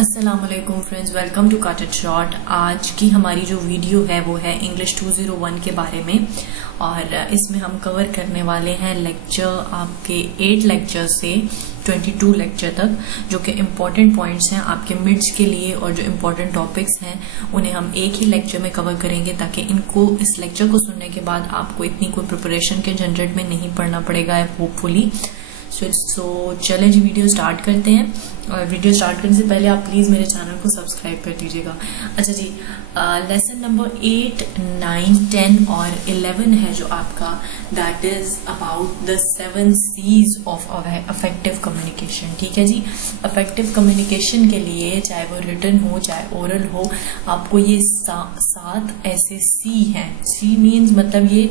अस्सलामुअलैकुम friends, welcome to cut it short. आज की हमारी जो वीडियो है वो है इंग्लिश 201 के बारे में और इसमें हम कवर करने वाले हैं लेक्चर आपके 8 लेक्चर से 22 लेक्चर तक, जो कि इम्पोर्टेंट पॉइंट्स हैं आपके मिड्स के लिए और जो इम्पोर्टेंट टॉपिक्स हैं उन्हें हम एक ही लेक्चर में कवर करेंगे ताकि इनको इस लेक्चर को सुनने के बाद आपको इतनी कोई प्रिपरेशन के झंझट में नहीं पढ़ना पड़ेगा होपफुली। सो चलें जी, वीडियो स्टार्ट करते हैं। और वीडियो स्टार्ट करने से पहले आप प्लीज़ मेरे चैनल को सब्सक्राइब कर दीजिएगा। अच्छा जी, लेसन नंबर 8, 9, 10 और 11 है जो आपका, that is about the 7 C's of affective communication. ठीक है जी, अफेक्टिव कम्युनिकेशन के लिए चाहे वो रिटन हो चाहे ओरल हो, आपको ये 7 ऐसे C हैं। C मीन्स मतलब ये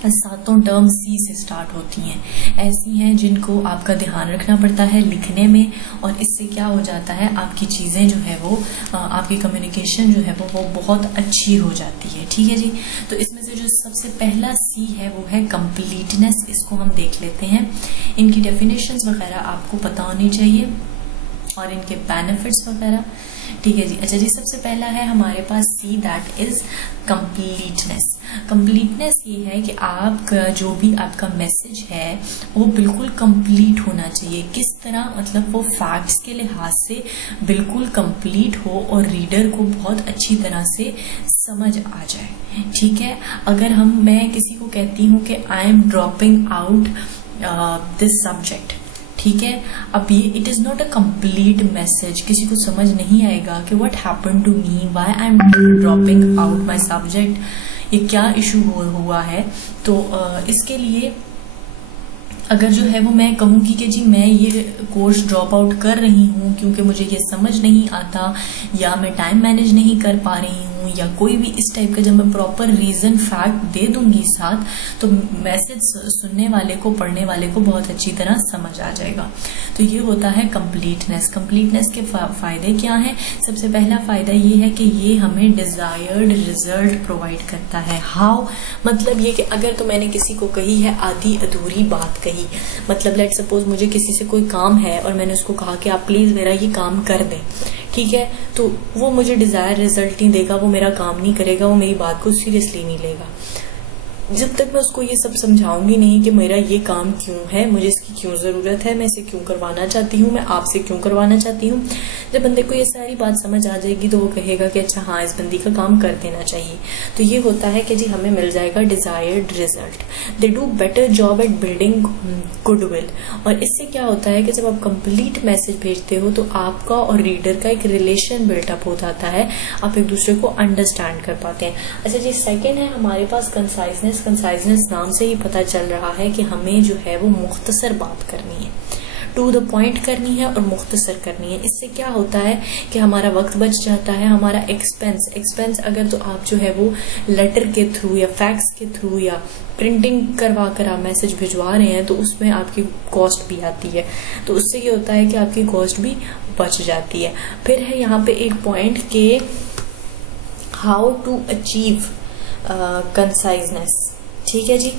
7 टर्म C से स्टार्ट होती हैं, ऐसी हैं जिनको आपका ध्यान रखना पड़ता है लिखने में, और इससे क्या हो जाता है आपकी चीज़ें जो है वो आपकी कम्युनिकेशन जो है वो बहुत अच्छी हो जाती है। ठीक है जी, तो इसमें से जो सबसे पहला C है वो है कंप्लीटनेस। इसको हम देख लेते हैं। इनकी डेफिनेशंस वगैरह आपको पता होनी चाहिए और इनके बेनिफिट्स वगैरह। ठीक है जी। अच्छा जी, सबसे पहला है हमारे पास C, that is completeness. Completeness ये है कि आपका जो भी आपका मैसेज है वो बिल्कुल कंप्लीट होना चाहिए। किस तरह, मतलब वो फैक्ट्स के लिहाज से बिल्कुल कंप्लीट हो और रीडर को बहुत अच्छी तरह से समझ आ जाए। ठीक है, अगर मैं किसी को कहती हूँ कि I am dropping out this subject, ठीक है, अब ये it is not a complete message. किसी को समझ नहीं आएगा कि what happened to me, why I am dropping out my subject, ये क्या इशू हुआ है। तो इसके लिए अगर जो है वो मैं कहूँगी कि जी मैं ये कोर्स ड्रॉप आउट कर रही हूँ क्योंकि मुझे ये समझ नहीं आता, या मैं टाइम मैनेज नहीं कर पा रही हूँ, या कोई भी इस टाइप का, जब मैं प्रॉपर रीजन फैक्ट दे दूंगी साथ, तो मैसेज सुनने वाले को, पढ़ने वाले को बहुत अच्छी तरह समझ आ जाएगा। तो ये होता है कंप्लीटनेस। कंप्लीटनेस के फायदे क्या हैं? सबसे पहला फायदा ये है कि ये हमें डिजायर्ड रिजल्ट प्रोवाइड करता है। हाउ, मतलब ये कि अगर तो मैंने किसी को कही है आधी अधूरी बात कही, मतलब लेट सपोज मुझे किसी से कोई काम है और मैंने उसको कहा कि आप प्लीज मेरा ये काम कर दें, ठीक है, तो वो मुझे डिजायर रिजल्ट नहीं देगा, वो मेरा काम नहीं करेगा, वो मेरी बात को सीरियसली नहीं लेगा। जब तक मैं उसको ये सब समझाऊंगी नहीं कि मेरा ये काम क्यों है, मुझे इसकी क्यों जरूरत है, मैं इसे क्यों करवाना चाहती हूँ, मैं आपसे क्यों करवाना चाहती हूँ, जब बंदे को ये सारी बात समझ आ जाएगी तो वो कहेगा कि अच्छा हाँ, इस बंदी का काम कर देना चाहिए। तो ये होता है कि जी हमें मिल जाएगा desired result. They do better job at building goodwill. और इससे क्या होता है कि जब आप कंप्लीट मैसेज भेजते हो तो आपका और रीडर का एक रिलेशन बिल्टअप हो जाता है, आप एक दूसरे को अंडरस्टैंड कर पाते हैं। अच्छा जी, सेकेंड है हमारे पास कंसाइजनेस। कंसाइजनेस नाम से ही पता चल रहा है कि हमें जो है वो मुख्तसर बात करनी है, टू द पॉइंट करनी है और मुख्तसर करनी है। इससे क्या होता है कि हमारा वक्त बच जाता है, हमारा एक्सपेंस अगर तो आप जो है वो लेटर के थ्रू या फैक्स के थ्रू या प्रिंटिंग करवा कर आप मैसेज भिजवा रहे हैं तो उसमें आपकी कॉस्ट भी आती है, तो उससे ये होता है कि आपकी कॉस्ट भी बच जाती है। फिर है यहाँ पे एक पॉइंट के हाउ टू अचीव कंसाइजनेस। ठीक है जी,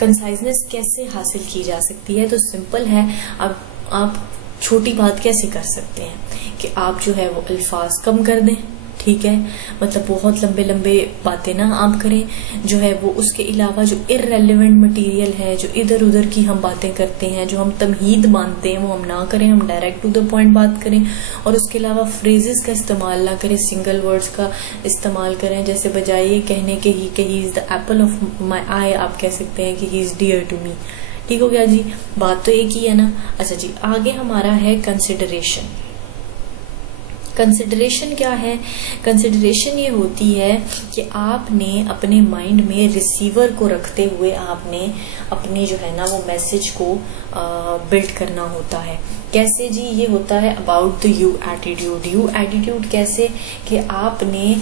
कंसाइजनेस कैसे हासिल की जा सकती है? तो सिंपल है। अब आप छोटी बात कैसे कर सकते हैं कि आप जो है वो अल्फाज कम कर दें, ठीक है, मतलब बहुत लंबे लंबे बातें ना आप करें जो है वो। उसके अलावा जो इररेलेवेंट मटेरियल है, जो इधर उधर की हम बातें करते हैं, जो हम तमहीद मानते हैं, वो हम ना करें, हम डायरेक्ट टू द पॉइंट बात करें। और उसके अलावा फ्रेजेस का इस्तेमाल ना करें, सिंगल वर्ड्स का इस्तेमाल करें। जैसे बजाय ये कहने के he is the apple of my eye, आप कह सकते हैं कि he is dear to me. ठीक हो गया जी, बात तो एक ही है ना। अच्छा जी, आगे हमारा है कंसिडरेशन। कंसिडरेशन क्या है? कंसिडरेशन ये होती है कि आपने अपने माइंड में रिसीवर को रखते हुए आपने अपने जो है ना वो मैसेज को बिल्ड करना होता है। कैसे जी? ये होता है about the you attitude. You attitude कैसे कि आपने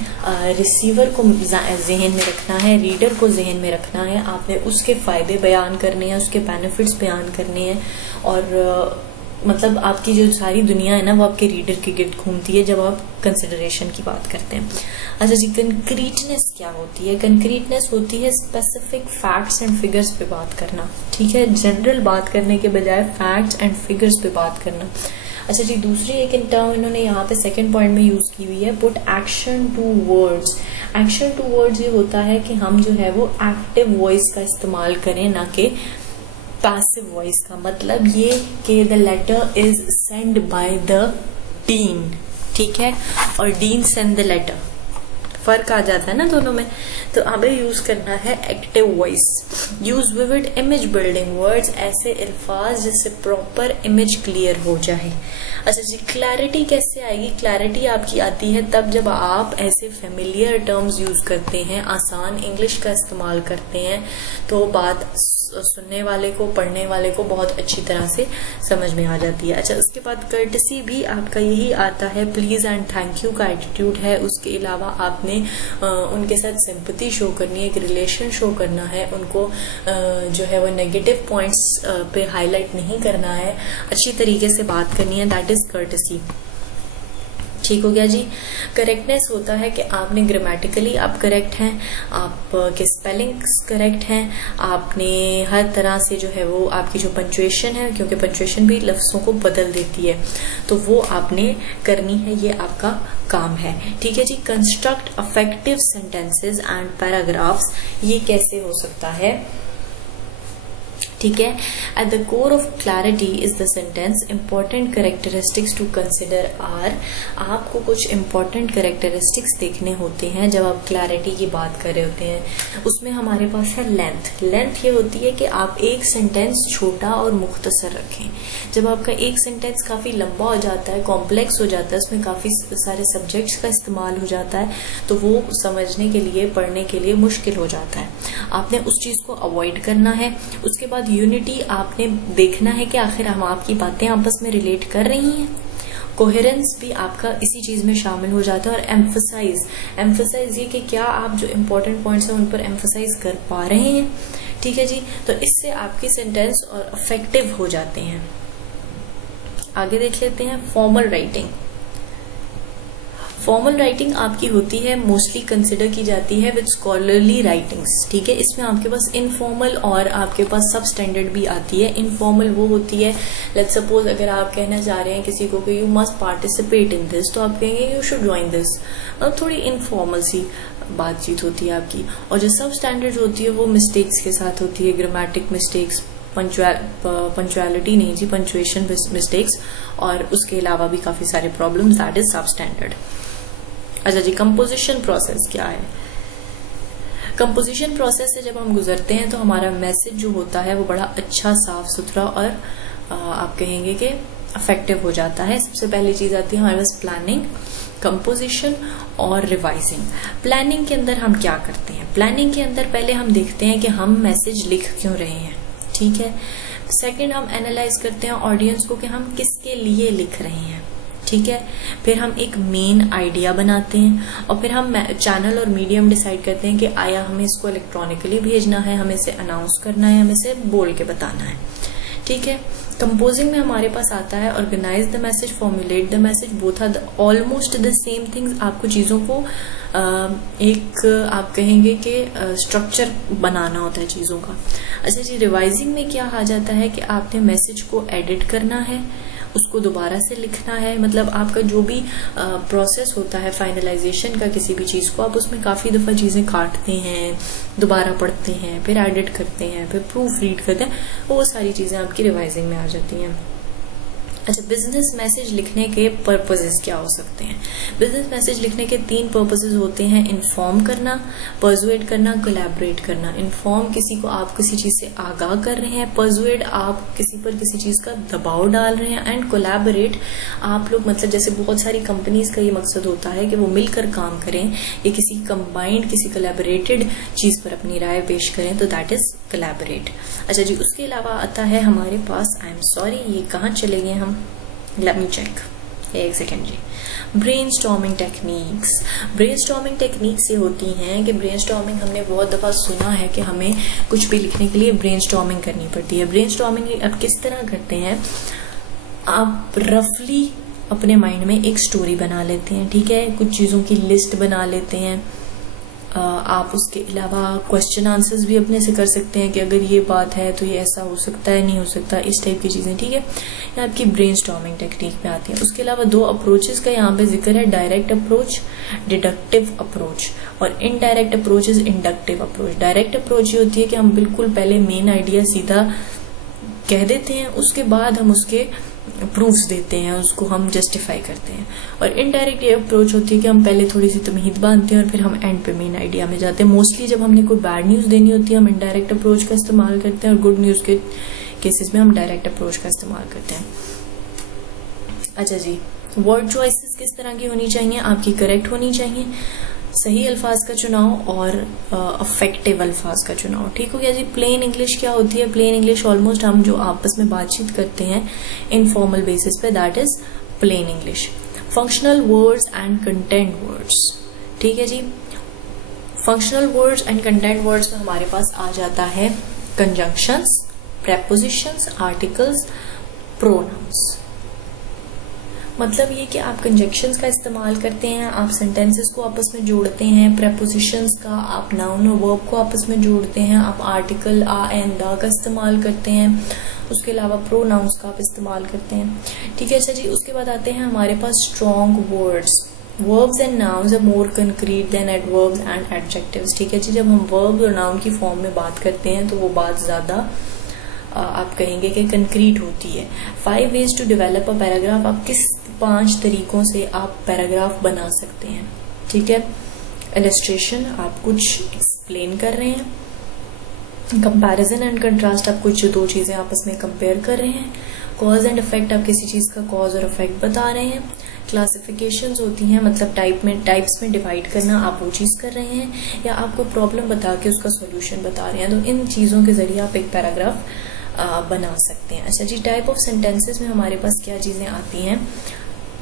रिसीवर को जहन में रखना है, रीडर को जहन में रखना है, आपने उसके फायदे बयान करने हैं, उसके बेनिफिट्स बयान करने हैं, और मतलब आपकी जो सारी दुनिया है ना वो आपके रीडर के गिर्द घूमती है जब आप कंसिडरेशन की बात करते हैं। अच्छा जी, कंक्रीटनेस क्या होती है? कंक्रीटनेस होती है स्पेसिफिक फैक्ट्स एंड फिगर्स पे बात करना। ठीक है, जनरल बात करने के बजाय फैक्ट्स एंड फिगर्स पे बात करना। अच्छा जी, दूसरी एक टर्म इन्होंने यहाँ पे सेकंड पॉइंट में यूज की हुई है, put action to words. Action to words ये होता है कि हम जो है वो एक्टिव वॉइस का इस्तेमाल करें, ना कि पैसिव वॉइस का। मतलब ये कि the letter is send by the dean, ठीक है, और डीन सेंड द लेटर, फर्क आ जाता है ना दोनों में। तो हमें यूज करना है active voice. Use vivid image building words, ऐसे अल्फाज जिससे प्रॉपर इमेज क्लियर हो जाए। अच्छा जी, क्लैरिटी कैसे आएगी? क्लैरिटी आपकी आती है तब जब आप ऐसे फेमिलियर टर्म्स यूज करते हैं, आसान इंग्लिश का इस्तेमाल करते हैं, तो बात सुनने वाले को, पढ़ने वाले को बहुत अच्छी तरह से समझ में आ जाती है। अच्छा, उसके बाद कर्टसी भी आपका यही आता है, प्लीज एंड थैंक यू का एटीट्यूड है। उसके अलावा आपने उनके साथ सिंपैथी शो करनी है, एक रिलेशन शो करना है, उनको जो है वो नेगेटिव पॉइंट्स पे हाईलाइट नहीं करना है, अच्छी तरीके से बात करनी है, दैट इज कर्टसी। ठीक हो गया जी। करेक्टनेस होता है कि आपने ग्रामेटिकली आप करेक्ट हैं, आपके स्पेलिंग्स करेक्ट हैं, आपने हर तरह से जो है वो आपकी जो पंचुएशन है, क्योंकि पंचुएशन भी लफ्जों को बदल देती है, तो वो आपने करनी है, ये आपका काम है। ठीक है जी। Construct affective sentences and paragraphs, ये कैसे हो सकता है? ठीक है। At the core of clarity is the sentence, important characteristics to consider are, आपको कुछ इंपॉर्टेंट कैरेक्टरिस्टिक्स देखने होते हैं जब आप क्लैरिटी की बात कर रहे होते हैं। उसमें हमारे पास है लेंथ। लेंथ ये होती है कि आप एक सेंटेंस छोटा और मुख्तसर रखें। जब आपका एक सेंटेंस काफी लंबा हो जाता है, कॉम्प्लेक्स हो जाता है, उसमें काफी सारे सब्जेक्ट्स का इस्तेमाल हो जाता है, तो वो समझने के लिए, पढ़ने के लिए मुश्किल हो जाता है। आपने उस चीज को अवॉइड करना है। उसके बाद यूनिटी, आपने देखना है कि आखिर हम आपकी बातें आपस में रिलेट कर रही हैं। कोहेरेंस भी आपका इसी चीज में शामिल हो जाता है। और एम्फसाइज ये कि क्या आप जो इंपॉर्टेंट पॉइंट्स हैं उन पर एम्फसाइज कर पा रहे हैं। ठीक है जी। तो इससे आपके सेंटेंस और इफेक्टिव हो जाते हैं। आगे देख लेते हैं फॉर्मल राइटिंग। फॉर्मल राइटिंग आपकी होती है, मोस्टली कंसिडर की जाती है विद स्कॉलरली राइटिंग्स। ठीक है। इसमें आपके पास इनफॉर्मल और आपके पास सब स्टैंडर्ड भी आती है। इनफॉर्मल वो होती है, लेट्स सपोज अगर आप कहना चाह रहे हैं किसी को कि you must participate in this, तो आप कहेंगे यू शुड ज्वाइन दिस। अब थोड़ी इनफॉर्मल सी बातचीत होती है आपकी। और जो सब स्टैंडर्ड होती है वो मिस्टेक्स के साथ होती है, ग्रामेटिक मिस्टेक्स, पंचुअलिटी नहीं जी, पंचुएशन मिस्टेक्स, और उसके अलावा भी काफी सारे प्रॉब्लम्स, दैट इज सब स्टैंडर्ड। अच्छा जी, कंपोजिशन प्रोसेस क्या है? कंपोजिशन प्रोसेस से जब हम गुजरते हैं तो हमारा मैसेज जो होता है वो बड़ा अच्छा, साफ सुथरा और आप कहेंगे कि इफेक्टिव हो जाता है। सबसे पहली चीज आती है हमारे पास प्लानिंग, कंपोजिशन और रिवाइजिंग। प्लानिंग के अंदर हम क्या करते हैं? प्लानिंग के अंदर पहले हम देखते हैं कि हम मैसेज लिख क्यों रहे हैं। ठीक है। सेकंड, हम एनालाइज करते हैं ऑडियंस को कि हम किसके लिए लिख रहे हैं। ठीक है। फिर हम एक मेन आइडिया बनाते हैं और फिर हम चैनल और मीडियम डिसाइड करते हैं कि आया हमें इसको इलेक्ट्रॉनिकली भेजना है, हमें इसे अनाउंस करना है, हमें इसे बोल के बताना है। ठीक है। कंपोजिंग में हमारे पास आता है organise the message, formulate the message, both are almost the same things. आपको चीजों को एक आप कहेंगे कि स्ट्रक्चर बनाना होता है चीजों का। अच्छा जी, रिवाइजिंग में क्या आ जाता है कि आपने मैसेज को एडिट करना है, उसको दोबारा से लिखना है। मतलब आपका जो भी प्रोसेस होता है फाइनलाइजेशन का किसी भी चीज को, आप उसमें काफी दफा चीजें काटते हैं, दोबारा पढ़ते हैं, फिर एडिट करते हैं, फिर प्रूफ रीड करते हैं, वो सारी चीजें आपकी रिवाइजिंग में आ जाती हैं। अच्छा, बिजनेस मैसेज लिखने के पर्पसेस क्या हो सकते हैं? बिजनेस मैसेज लिखने के 3 पर्पसेस होते हैं, इन्फॉर्म करना, परसुएड करना, कोलैबोरेट करना। इन्फॉर्म, किसी को आप किसी चीज से आगाह कर रहे हैं, परसुएड, आप किसी पर किसी चीज का दबाव डाल रहे हैं, एंड कोलैबोरेट, आप लोग मतलब जैसे बहुत सारी कंपनीज का ये मकसद होता है कि वो मिलकर काम करें या किसी कंबाइंड, किसी कोलैबोरेटेड चीज पर अपनी राय पेश करें, तो दैट इज कोलैबोरेट। अच्छा जी, उसके अलावा आता है हमारे पास, आई एम सॉरी ये कहाँ चले गए हम, लेट मी चेक, एक सेकेंड जी। Brainstorming techniques. ब्रेनस्टॉर्मिंग टेक्निक्स ये होती हैं कि ब्रेनस्टॉर्मिंग हमने बहुत दफा सुना है कि हमें कुछ भी लिखने के लिए ब्रेनस्टॉर्मिंग करनी पड़ती है। ब्रेनस्टॉर्मिंग आप किस तरह करते हैं? आप रफली अपने माइंड में एक स्टोरी बना लेते हैं। ठीक है। कुछ चीजों की लिस्ट बना लेते हैं, आप उसके अलावा क्वेश्चन आंसर्स भी अपने से कर सकते हैं कि अगर ये बात है तो ये ऐसा हो सकता है, नहीं हो सकता, इस टाइप की चीज़ें, ठीक है। ये आपकी ब्रेनस्टॉर्मिंग टेक्निक में आती है। उसके अलावा 2 अप्रोचेस का यहाँ पे जिक्र है, डायरेक्ट अप्रोच, डिडक्टिव अप्रोच, और indirect approach is inductive approach. Direct approach ये होती है कि हम बिल्कुल पहले मेन आइडिया सीधा कह देते हैं, उसके बाद हम उसके प्रूफ्स देते हैं, उसको हम जस्टिफाई करते हैं। और इनडायरेक्ट ये अप्रोच होती है कि हम पहले थोड़ी सी तमहीद बांधते हैं और फिर हम एंड पे मेन आइडिया में जाते हैं। मोस्टली जब हमने कोई बैड न्यूज देनी होती है हम इनडायरेक्ट अप्रोच का इस्तेमाल करते हैं, और गुड न्यूज के केसेस में हम डायरेक्ट अप्रोच का इस्तेमाल करते हैं। अच्छा जी, वर्ड चॉइसेस किस तरह की होनी चाहिए? आपकी करेक्ट होनी चाहिए, सही अल्फाज का चुनाव और अफेक्टिव अल्फाज का चुनाव, ठीक हो गया जी। प्लेन इंग्लिश क्या होती है? प्लेन इंग्लिश ऑलमोस्ट हम जो आपस में बातचीत करते हैं इनफॉर्मल बेसिस पे, that is plain English. Functional words and content words, ठीक है जी। Functional words and content words में हमारे पास आ जाता है कंजंक्शंस, प्रेपोजिशंस, आर्टिकल्स, प्रोनाउंस। मतलब ये कि आप कंजंक्शंस का इस्तेमाल करते हैं, आप सेंटेंसेस को आपस में जोड़ते हैं, प्रेपोजिशंस का आप नाउन और वर्ब को आपस में जोड़ते हैं, आप आर्टिकल आ एंड द का इस्तेमाल करते हैं, उसके अलावा प्रोनाउंस का आप इस्तेमाल करते हैं, ठीक है। अच्छा जी, उसके बाद आते हैं हमारे पास strong words. Verbs and nouns are more concrete than adverbs and adjectives, ठीक है जी। जब हम वर्ब और नाउन की फॉर्म में बात करते हैं तो वो बात ज्यादा आप कहेंगे कि कंक्रीट होती है। 5 ways to develop a paragraph, आप किस 5 तरीकों से आप पैराग्राफ बना सकते हैं, ठीक है। इलस्ट्रेशन, आप कुछ एक्सप्लेन कर रहे हैं। कंपैरिजन एंड कंट्रास्ट, आप कुछ 2 चीजें आपस में कंपेयर कर रहे हैं। कॉज एंड इफेक्ट, आप किसी चीज का कॉज और इफेक्ट बता रहे हैं। क्लासिफिकेशंस होती हैं, मतलब टाइप्स में डिवाइड करना, आप वो चीज कर रहे हैं, या आपको प्रॉब्लम बता के उसका सोल्यूशन बता रहे हैं। तो इन चीजों के जरिए आप एक पैराग्राफ बना सकते हैं। अच्छा जी, टाइप ऑफ सेंटेंसेस में हमारे पास क्या चीजें आती हैं?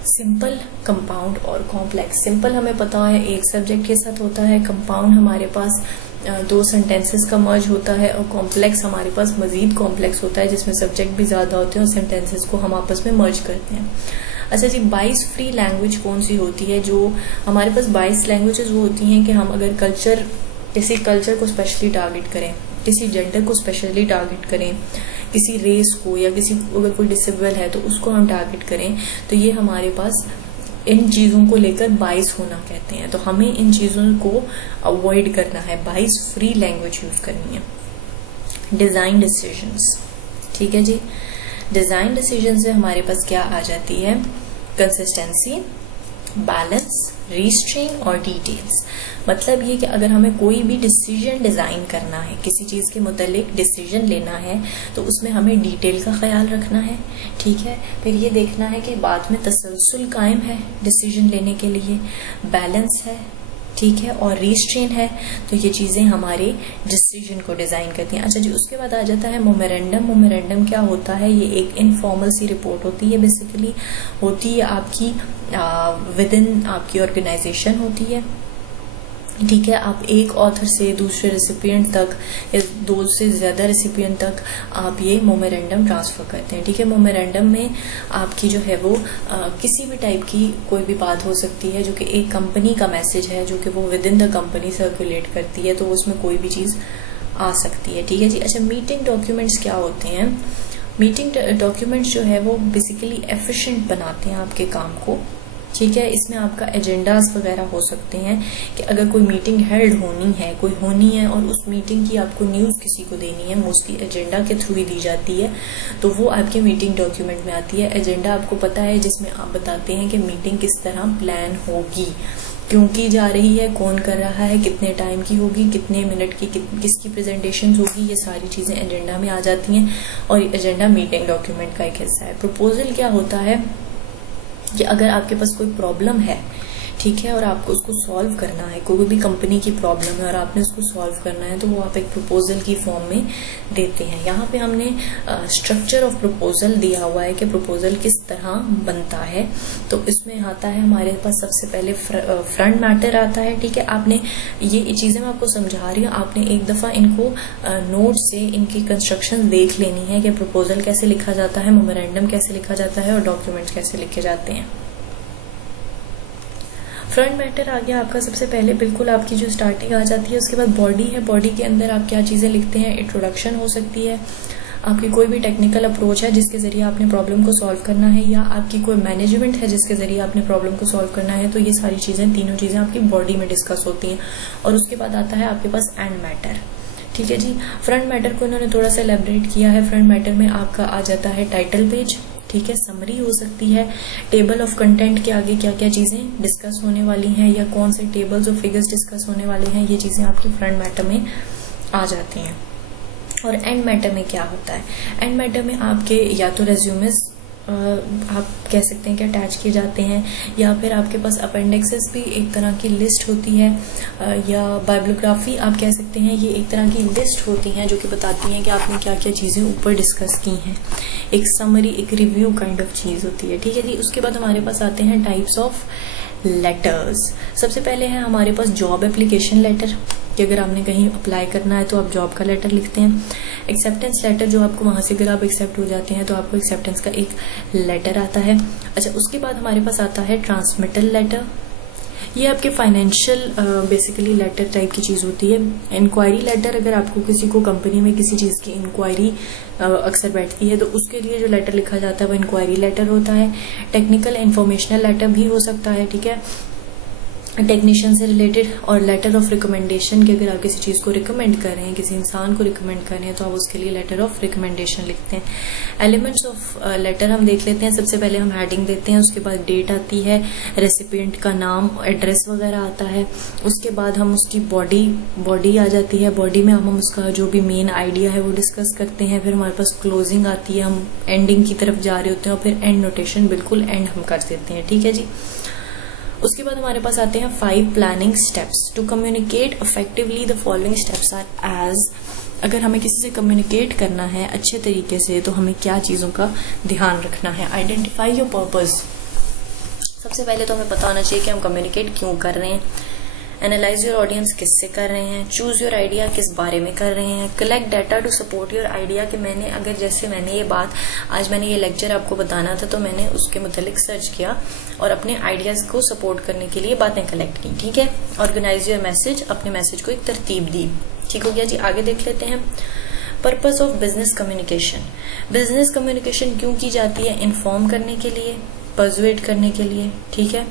सिंपल, कंपाउंड और कॉम्प्लेक्स। सिंपल हमें पता है एक सब्जेक्ट के साथ होता है, कंपाउंड हमारे पास 2 सेंटेंसेस का मर्ज होता है, और कॉम्प्लेक्स हमारे पास मजीद कॉम्प्लेक्स होता है जिसमें सब्जेक्ट भी ज्यादा होते हैं और सेंटेंसेस को हम आपस में मर्ज करते हैं। अच्छा जी, 22 फ्री लैंग्वेज कौन सी होती है? जो हमारे पास 22 लैंग्वेजेस वो होती हैं कि हम अगर किसी कल्चर को स्पेशली टारगेट करें, किसी जेंडर को स्पेशली टारगेट करें, किसी रेस को, या किसी अगर कोई डिसेबल है तो उसको हम टारगेट करें, तो ये हमारे पास इन चीजों को लेकर 22 होना कहते हैं। तो हमें इन चीजों को अवॉइड करना है, 22 फ्री लैंग्वेज यूज करनी है। डिजाइन डिसीजंस, ठीक है जी। डिजाइन डिसीजन से हमारे पास क्या आ जाती है? कंसिस्टेंसी, बैलेंस, रिस्ट्रेन और डिटेल्स। मतलब ये कि अगर हमें कोई भी डिसीजन डिजाइन करना है, किसी चीज के मुतालिक डिसीजन लेना है, तो उसमें हमें डिटेल का ख्याल रखना है, ठीक है। फिर ये देखना है कि बाद में तसलसल कायम है डिसीजन लेने के लिए, बैलेंस है, ठीक है, और रिस्ट्रेन है। तो ये चीजें हमारे डिसीजन को डिजाइन करती हैं। अच्छा जी, उसके बाद आ जाता है मोमेरेंडम। मोमेरेंडम क्या होता है? ये एक इनफॉर्मल सी रिपोर्ट होती है, बेसिकली होती है आपकी विद इन आपकी ऑर्गेनाइजेशन होती है, ठीक है। आप एक ऑथर से दूसरे रेसिपिएंट तक या 2 से ज्यादा रेसिपिएंट तक आप ये मोमेरेंडम ट्रांसफर करते हैं, ठीक है। मोमेरेंडम में आपकी जो है वो किसी भी टाइप की कोई भी बात हो सकती है जो कि एक कंपनी का मैसेज है, जो कि वो with in the company circulate करती है, तो उसमें कोई भी चीज आ सकती है, ठीक है जी। अच्छा, मीटिंग डॉक्यूमेंट्स क्या होते हैं? मीटिंग डॉक्यूमेंट्स जो है वो बेसिकली एफिशिएंट बनाते हैं आपके काम को, ठीक है। इसमें आपका एजेंडाज वगैरह हो सकते हैं कि अगर कोई मीटिंग हेल्ड होनी है और उस मीटिंग की आपको न्यूज किसी को देनी है, मोस्टली एजेंडा के थ्रू ही दी जाती है, तो वो आपके मीटिंग डॉक्यूमेंट में आती है। एजेंडा आपको पता है, जिसमें आप बताते हैं कि मीटिंग किस तरह प्लान होगी, क्यों की जा रही है, कौन कर रहा है, कितने टाइम की होगी, कितने मिनट की, किसकी प्रेजेंटेशन होगी, ये सारी चीजें एजेंडा में आ जाती हैं, और एजेंडा मीटिंग डॉक्यूमेंट का एक हिस्सा है। प्रपोजल क्या होता है कि अगर आपके पास कोई प्रॉब्लम है, ठीक है, और आपको उसको सॉल्व करना है, कोई भी कंपनी की प्रॉब्लम है और आपने उसको सॉल्व करना है, तो वो आप एक प्रपोजल की फॉर्म में देते हैं। यहाँ पे हमने स्ट्रक्चर ऑफ प्रपोजल दिया हुआ है कि प्रपोजल किस तरह बनता है। तो इसमें आता है हमारे पास सबसे पहले फ्रंट मैटर आता है, ठीक है। आपने ये चीजें मैं आपको समझा रही हूँ, आपने एक दफा इनको नोट से इनकी कंस्ट्रक्शन देख लेनी है कि प्रपोजल कैसे लिखा जाता है, मेमोरेंडम कैसे लिखा जाता है और डॉक्यूमेंट्स कैसे लिखे जाते हैं। फ्रंट मैटर आ गया आपका सबसे पहले, बिल्कुल आपकी जो स्टार्टिंग आ जाती है। उसके बाद बॉडी है, बॉडी के अंदर आप क्या चीज़ें लिखते हैं, इंट्रोडक्शन हो सकती है, आपकी कोई भी टेक्निकल अप्रोच है जिसके ज़रिए आपने प्रॉब्लम को सॉल्व करना है, या आपकी कोई मैनेजमेंट है जिसके ज़रिए आपने प्रॉब्लम को सॉल्व करना है। तो ये सारी चीज़ें, तीनों चीज़ें आपकी बॉडी में डिस्कस होती हैं। और उसके बाद आता है आपके पास एंड मैटर। ठीक है जी, फ्रंट मैटर को इन्होंने थोड़ा सा एलैबोरेट किया है। फ्रंट मैटर में आपका आ जाता है टाइटल पेज, ठीक है, समरी हो सकती है, टेबल ऑफ कंटेंट के आगे क्या क्या चीज़ें डिस्कस होने वाली हैं, या कौन से टेबल्स और फिगर्स डिस्कस होने वाले हैं, ये चीज़ें आपकी फ्रंट मैटर में आ जाती हैं। और एंड मैटर में क्या होता है, एंड मैटर में आपके या तो रेज्यूमेस आप कह सकते हैं कि अटैच किए जाते हैं, या फिर आपके पास अपेंडिक्सेस भी एक तरह की लिस्ट होती है, या बायोग्राफी आप कह सकते हैं। ये एक तरह की लिस्ट होती हैं जो कि बताती हैं कि आपने क्या क्या चीज़ें ऊपर डिस्कस की हैं। एक समरी, एक रिव्यू काइंड ऑफ चीज़ होती है। ठीक है जी, उसके बाद हमारे पास आते हैं टाइप्स ऑफ लेटर्स। सबसे पहले है हमारे पास जॉब एप्लीकेशन लेटर, कि अगर आपने कहीं अप्लाई करना है तो आप जॉब का लेटर लिखते हैं। एक्सेप्टेंस लेटर, जो आपको वहां से अगर आप एक्सेप्ट हो जाते हैं तो आपको एक्सेप्टेंस का एक लेटर आता है। अच्छा, उसके बाद हमारे पास आता है ट्रांसमिटल लेटर। ये आपके फाइनेंशियल बेसिकली लेटर टाइप की चीज़ होती है। इंक्वायरी लेटर, अगर आपको किसी को कंपनी में किसी चीज़ की इंक्वायरी अक्सर बैठती है तो उसके लिए जो लेटर लिखा जाता है वो इंक्वायरी लेटर होता है। टेक्निकल इंफॉर्मेशनल लेटर भी हो सकता है, ठीक है, टेक्नीशियन से रिलेटेड। और लेटर ऑफ रिकमेंडेशन, कि अगर आप किसी चीज़ को रिकमेंड कर रहे हैं, किसी इंसान को रिकमेंड कर रहे हैं, तो आप उसके लिए लेटर ऑफ रिकमेंडेशन लिखते हैं। एलिमेंट्स ऑफ लेटर हम देख लेते हैं। सबसे पहले हम हेडिंग देते हैं, उसके बाद डेट आती है, रेसिपिएंट का नाम, एड्रेस वगैरह आता है। उसके बाद हम उसकी बॉडी आ जाती है। बॉडी में हम उसका जो भी मेन आइडिया है वो डिस्कस करते हैं। फिर हमारे पास क्लोजिंग आती है, हम एंडिंग की तरफ जा रहे होते हैं, और फिर एंड नोटेशन, बिल्कुल एंड हम कर देते हैं। ठीक है जी, उसके बाद हमारे पास आते हैं 5 planning steps to communicate effectively. The following steps are as, अगर हमें किसी से कम्युनिकेट करना है अच्छे तरीके से तो हमें क्या चीज़ों का ध्यान रखना है। आइडेंटिफाई योर पर्पस, सबसे पहले तो हमें पता होना चाहिए कि हम कम्युनिकेट क्यों कर रहे हैं। एनालाइज योर ऑडियंस, किससे कर रहे हैं। चूज योर आइडिया, किस बारे में कर रहे हैं। Collect data to support your idea, कि मैंने अगर जैसे मैंने ये बात आज मैंने ये लेक्चर आपको बताना था तो मैंने उसके मुतालिक सर्च किया और अपने आइडियाज को सपोर्ट करने के लिए बातें कलेक्ट की। ठीक है, ऑर्गेनाइज योर मैसेज, अपने मैसेज को एक तरतीब दी। ठीक हो गया जी, आगे देख लेते हैं। Purpose of business communication, business communication क्यों की जाती है? इन्फॉर्म करने के लिए, पर्सुएट करने के लिए, ठीक है,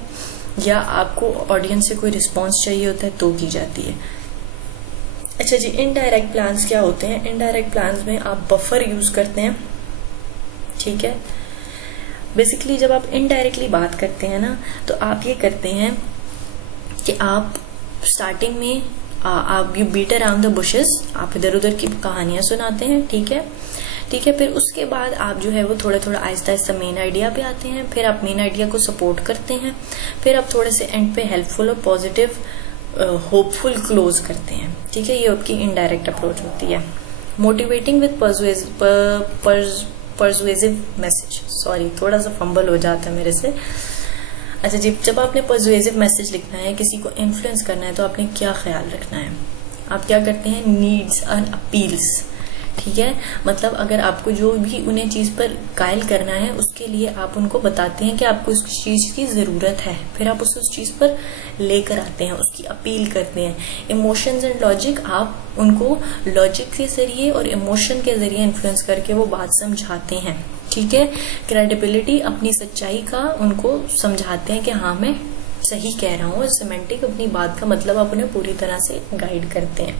या आपको ऑडियंस से कोई रिस्पांस चाहिए होता है तो की जाती है। अच्छा जी, इनडायरेक्ट प्लान्स क्या होते हैं? इनडायरेक्ट प्लान्स में आप बफर यूज करते हैं। ठीक है, बेसिकली जब आप इनडायरेक्टली बात करते हैं ना तो आप ये करते हैं कि आप स्टार्टिंग में आप you beat around the bushes, आप इधर उधर की कहानियां सुनाते हैं। ठीक है, ठीक है, फिर उसके बाद आप जो है वो थोड़ा थोड़ा आहिस्ता आहिस्ता मेन आइडिया पे आते हैं। फिर आप मेन आइडिया को सपोर्ट करते हैं। फिर आप थोड़े से एंड पे हेल्पफुल और पॉजिटिव होपफुल क्लोज करते हैं। ठीक है, ये आपकी इनडायरेक्ट अप्रोच होती है। Motivating with persuasive message, sorry थोड़ा सा फंबल हो जाता है मेरे से। अच्छा जी, जब आपने परसुएसिव मैसेज लिखना है, किसी को इन्फ्लुएंस करना है, तो आपने क्या ख्याल रखना है? आप क्या करते हैं? Needs and appeals. ठीक है, मतलब अगर आपको जो भी उन्हें चीज पर कायल करना है उसके लिए आप उनको बताते हैं कि आपको उस चीज की जरूरत है, फिर आप उस चीज पर लेकर आते हैं, उसकी अपील करते हैं। इमोशंस एंड लॉजिक, आप उनको लॉजिक के जरिए और इमोशन के जरिए इन्फ्लुएंस करके वो बात समझाते हैं। ठीक है, क्रेडिबिलिटी, अपनी सच्चाई का उनको समझाते हैं कि हाँ मैं सही कह रहा हूँ। सिमेंटिक, अपनी बात का मतलब आप उन्हें पूरी तरह से गाइड करते हैं।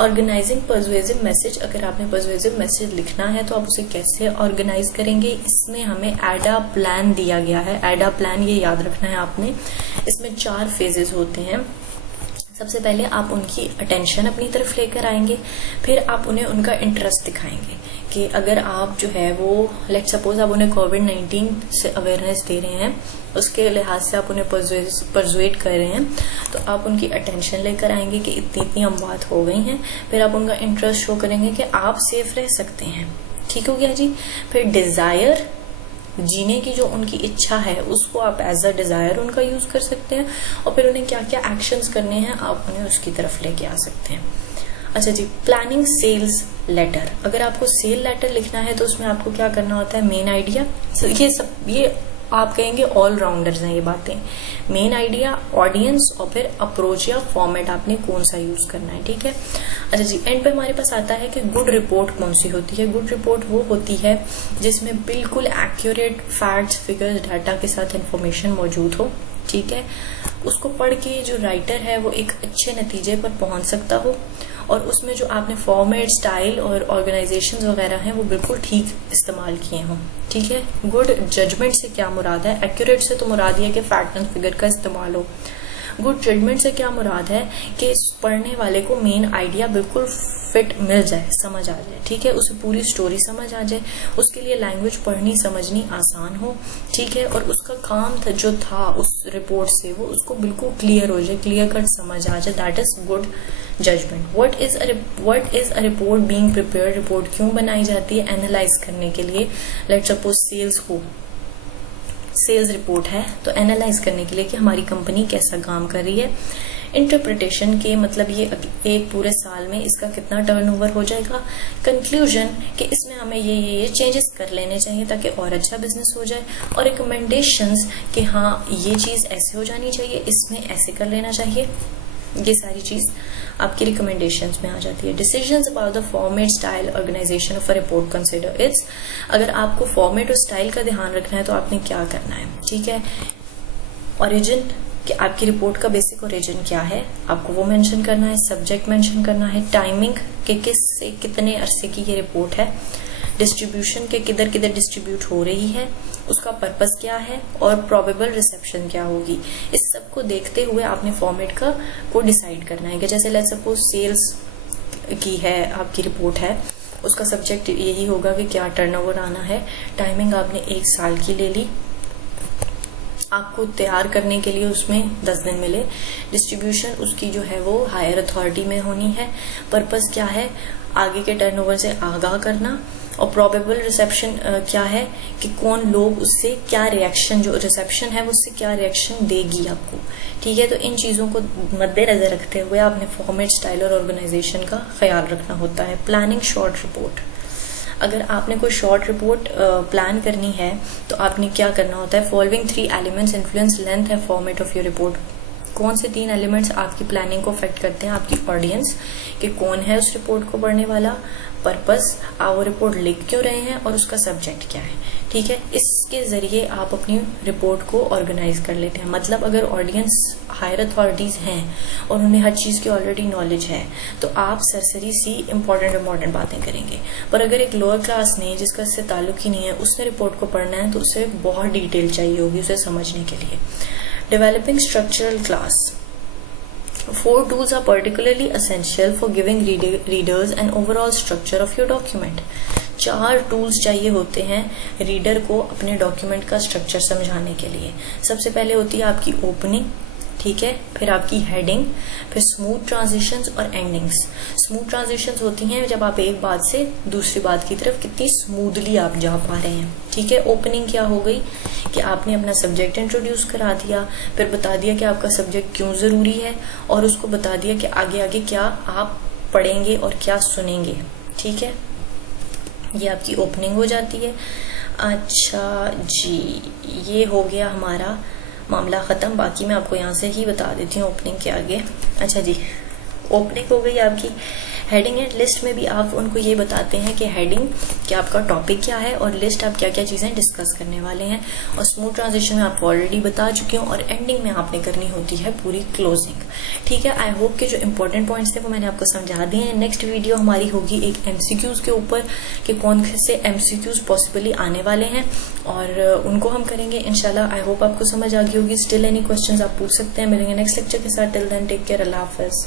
ऑर्गेनाइजिंग परसुएसिव मैसेज, अगर आपने परसुएसिव मैसेज लिखना है तो आप उसे कैसे ऑर्गेनाइज करेंगे? इसमें हमें एडा प्लान दिया गया है। एडा प्लान ये याद रखना है आपने। इसमें 4 फेजेस होते हैं। सबसे पहले आप उनकी अटेंशन अपनी तरफ लेकर आएंगे, फिर आप उन्हें उनका इंटरेस्ट दिखाएंगे कि अगर आप जो है वो लेट सपोज आप उन्हें कोविड-19 से अवेयरनेस दे रहे हैं, उसके लिहाज से आप उन्हें परसुएट कर रहे हैं, तो आप उनकी अटेंशन लेकर आएंगे कि इतनी इतनी अमवात हो गई हैं। फिर आप उनका इंटरेस्ट शो करेंगे कि आप सेफ रह सकते हैं। ठीक हो गया जी। फिर डिजायर, जीने की जो उनकी इच्छा है उसको आप एज अ डिजायर उनका यूज कर सकते हैं, और फिर उन्हें क्या क्या एक्शंस करने हैं आप उन्हें उसकी तरफ लेके आ सकते हैं। अच्छा जी, प्लानिंग सेल्स लेटर, अगर आपको सेल लेटर लिखना है तो उसमें आपको क्या करना होता है? मेन आइडिया, ये आप कहेंगे ऑलराउंडर्स हैं ये बातें। मेन आइडिया, ऑडियंस और फिर अप्रोच या फॉर्मेट आपने कौन सा यूज करना है, ठीक है। अच्छा जी, एंड पे हमारे पास आता है कि गुड रिपोर्ट कौन सी होती है। गुड रिपोर्ट वो होती है जिसमें बिल्कुल एक्यूरेट फैक्ट्स, फिगर्स, डाटा के साथ इंफॉर्मेशन मौजूद हो, ठीक है। उसको पढ़ के जो राइटर है वो एक अच्छे नतीजे पर पहुंच सकता हो, और उसमें जो आपने फॉर्मेट, स्टाइल और ऑर्गेनाइजेशन वगैरह हैं वो बिल्कुल ठीक इस्तेमाल किए हों, ठीक है। गुड जजमेंट से क्या मुराद है? एक्यूरेट से तो मुराद ये कि फैक्ट एंड फिगर का इस्तेमाल हो। गुड जजमेंट से क्या मुराद है कि पढ़ने वाले को मेन आइडिया बिल्कुल फिट मिल जाए, समझ आ जाए, ठीक है। उसे पूरी स्टोरी समझ आ जाए, उसके लिए लैंग्वेज पढ़नी समझनी आसान हो, ठीक है। और उसका काम जो था उस रिपोर्ट से वो उसको बिल्कुल क्लियर हो जाए, क्लियर कट समझ आ जाए, that is good judgement. What is a report being prepared? Report क्यों बनाई जाती है? एनालाइज करने के लिए। लेट्स सपोज सेल्स रिपोर्ट है तो एनालाइज करने के लिए कि हमारी कंपनी कैसा काम कर रही है। इंटरप्रिटेशन के मतलब ये एक पूरे साल में इसका कितना टर्नओवर हो जाएगा। कंक्लूजन कि इसमें हमें ये चेंजेस कर लेने चाहिए ताकि और अच्छा बिजनेस हो जाए। और रिकमेंडेशंस कि हाँ ये चीज ऐसे हो जानी चाहिए, इसमें ऐसे कर लेना चाहिए। ये सारी चीज आपकी रिकमेंडेशंस में आ जाती है। Decisions about the format, style, organisation of a report consider its. अगर आपको फॉर्मेट और स्टाइल का ध्यान रखना है तो आपने क्या करना है, ठीक है। ओरिजिन कि आपकी रिपोर्ट का बेसिक ओरिजिन क्या है, आपको वो मेंशन करना है। सब्जेक्ट मेंशन करना है। टाइमिंग कि किस से कितने अरसे की ये रिपोर्ट है। डिस्ट्रीब्यूशन के किधर किधर डिस्ट्रीब्यूट हो रही है, उसका पर्पस क्या है, और प्रोबेबल रिसेप्शन क्या होगी। इस सब को देखते हुए आपने फॉर्मेट को डिसाइड करना है कि जैसे लेट्स सपोज सेल्स की है आपकी रिपोर्ट है, उसका सब्जेक्ट यही होगा कि क्या टर्नओवर आना है। टाइमिंग आपने 1 साल की ले ली, आपको तैयार करने के लिए उसमें 10 दिन मिले। डिस्ट्रीब्यूशन उसकी जो है वो हायर अथॉरिटी में होनी है। पर्पस क्या है? आगे के टर्नओवर से आगाह करना। और प्रोबेबल रिसेप्शन क्या है कि कौन लोग उससे क्या रिएक्शन, जो रिसेप्शन है उससे क्या रिएक्शन देगी आपको, ठीक है। तो इन चीजों को मद्देनजर रखते हुए आपने फॉर्मेट, स्टाइल और ऑर्गेनाइजेशन का ख्याल रखना होता है। प्लानिंग शॉर्ट रिपोर्ट, अगर आपने कोई शॉर्ट रिपोर्ट प्लान करनी है तो आपने क्या करना होता है। Following 3 elements influence length and format of your report. कौन से 3 एलिमेंट्स आपकी प्लानिंग को अफेक्ट करते हैं? आपकी ऑडियंस कि कौन है उस रिपोर्ट को पढ़ने वाला, पर्पस आप वो रिपोर्ट लिख क्यों रहे हैं, और उसका सब्जेक्ट क्या है, ठीक है। इसके जरिए आप अपनी रिपोर्ट को ऑर्गेनाइज कर लेते हैं। मतलब अगर ऑडियंस हायर अथॉरिटीज हैं और उन्हें हर चीज की ऑलरेडी नॉलेज है तो आप सरसरी सी इम्पोर्टेंट बातें करेंगे। पर अगर एक लोअर क्लास ने जिसका इससे ताल्लुक ही नहीं है उसने रिपोर्ट को पढ़ना है तो उसे बहुत डिटेल चाहिए होगी उसे समझने के लिए। Developing structural class. 4 tools are particularly essential for giving readers an overall structure of your document. 4 tools चाहिए होते हैं रीडर को अपने डॉक्यूमेंट का स्ट्रक्चर समझाने के लिए। सबसे पहले होती है आपकी ओपनिंग, ठीक है, फिर आपकी हेडिंग, फिर स्मूथ ट्रांजिशंस और एंडिंग्स। स्मूथ ट्रांजिशंस होती हैं जब आप एक बात से दूसरी बात की तरफ कितनी स्मूथली आप जा पा रहे हैं, ठीक है। ओपनिंग क्या हो गई कि आपने अपना सब्जेक्ट इंट्रोड्यूस करा दिया, फिर बता दिया कि आपका सब्जेक्ट क्यों जरूरी है, और उसको बता दिया कि आगे आगे क्या आप पढ़ेंगे और क्या सुनेंगे, ठीक है। ये आपकी ओपनिंग हो जाती है। अच्छा जी, ये हो गया हमारा मामला खत्म। बाकी मैं आपको यहाँ से ही बता देती हूँ ओपनिंग के आगे। अच्छा जी, ओपनिंग हो गई आपकी। हेडिंग एंड लिस्ट में भी आप उनको ये बताते हैं कि हेडिंग कि आपका टॉपिक क्या है और लिस्ट आप क्या क्या चीजें डिस्कस करने वाले हैं। और स्मूथ ट्रांजिशन में आपको ऑलरेडी बता चुकी हूँ, और एंडिंग में आपने करनी होती है पूरी क्लोजिंग, ठीक है। आई होप के जो इंपॉर्टेंट पॉइंट्स थे वो मैंने आपको समझा दिए हैं। नेक्स्ट वीडियो हमारी होगी एक एमसीक्यूज के ऊपर कि कौन से एमसीक्यूज पॉसिबली आने वाले हैं और उनको हम करेंगे इंशाल्लाह। आई होप आपको समझ आ गई होगी। स्टिल एनी क्वेश्चंस आप पूछ सकते हैं। मिलेंगे नेक्स्ट लेक्चर के साथ। टिल देन टेक केयर, अल्लाह हाफिज।